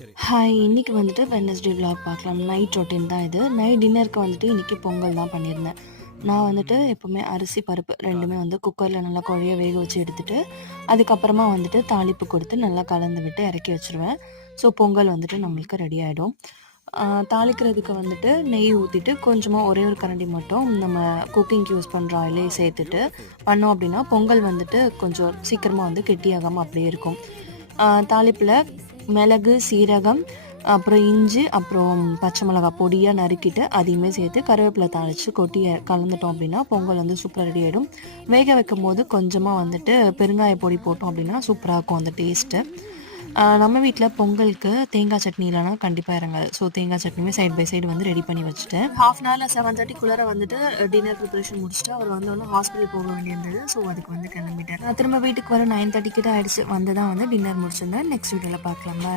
Hi! இன்னைக்கு வந்துட்டு Wednesday vlog பார்க்கலாம். நைட் ரொட்டீன் தான் இது. நைட் டின்னருக்கு வந்துட்டு இன்னைக்கு பொங்கல் தான் பண்ணியிருந்தேன். நான் வந்துட்டு எப்பவுமே அரிசி, பருப்பு 2மே வந்து குக்கர்ல நல்லா குழைய வேக வச்சு எடுத்துட்டு, அதுக்கப்புறமா வந்துட்டு தாளிப்பு கொடுத்து நல்லா கலந்து விட்டு இறக்கி வச்சுருவேன். ஸோ பொங்கல் வந்துட்டு நம்மளுக்கு ரெடி ஆயிடும். தாளிக்கிறதுக்கு வந்துட்டு நெய் ஊத்திட்டு, கொஞ்சமா ஒரே ஒரு கரண்டி மட்டும் நம்ம குக்கிங்க்கு யூஸ் பண்ற ஆயிலே சேர்த்துட்டு பண்ணோம் அப்படின்னா, பொங்கல் வந்துட்டு கொஞ்சம் சீக்கிரமா வந்து கெட்டியாகாம அப்படியே இருக்கும். தாளிப்புல மிளகு, சீரகம், அப்புறம் இஞ்சி, அப்புறம் பச்சை மிளகாய் பொடியா நறுக்கிட்டு அதையுமே சேர்த்து கருவேப்பிலை தாளிச்சு கொட்டி கலந்துட்டோம் அப்படின்னா, பொங்கல் வந்து சூப்பரா ரெடி ஆயிடும். வேக வைக்கும்போது கொஞ்சமா வந்துட்டு பெருங்காய பொடி போட்டோம் அப்படின்னா, சூப்பரா இருக்கும் அந்த டேஸ்ட்டு. நம்ம வீட்ல பொங்கலுக்கு தேங்காய் சட்னி இல்லன்னா கண்டிப்பா இறங்காது. ஸோ தேங்காய் சட்னியுமே சைட் பை சைடு வந்து ரெடி பண்ணி வச்சுட்டேன். 1/2 அன் ஹவர்ல 7:30க்குள்ளார வந்துட்டு டின்னர் ப்ரிப்பரேஷன் முடிச்சுட்டு, அவர் வந்தோனே ஹாஸ்பிட்டல் போக வேண்டியிருந்தது. ஸோ அதுக்கு வந்து கிளம்பிட்டேன். நான் திரும்ப வீட்டுக்கு வர 9:30 கிட்ட ஆயிடுச்சு. வந்து தான் வந்து டின்னர் முடிச்சிருந்தேன். நெக்ஸ்ட் வீடியோல பார்க்கலாம். பாய்.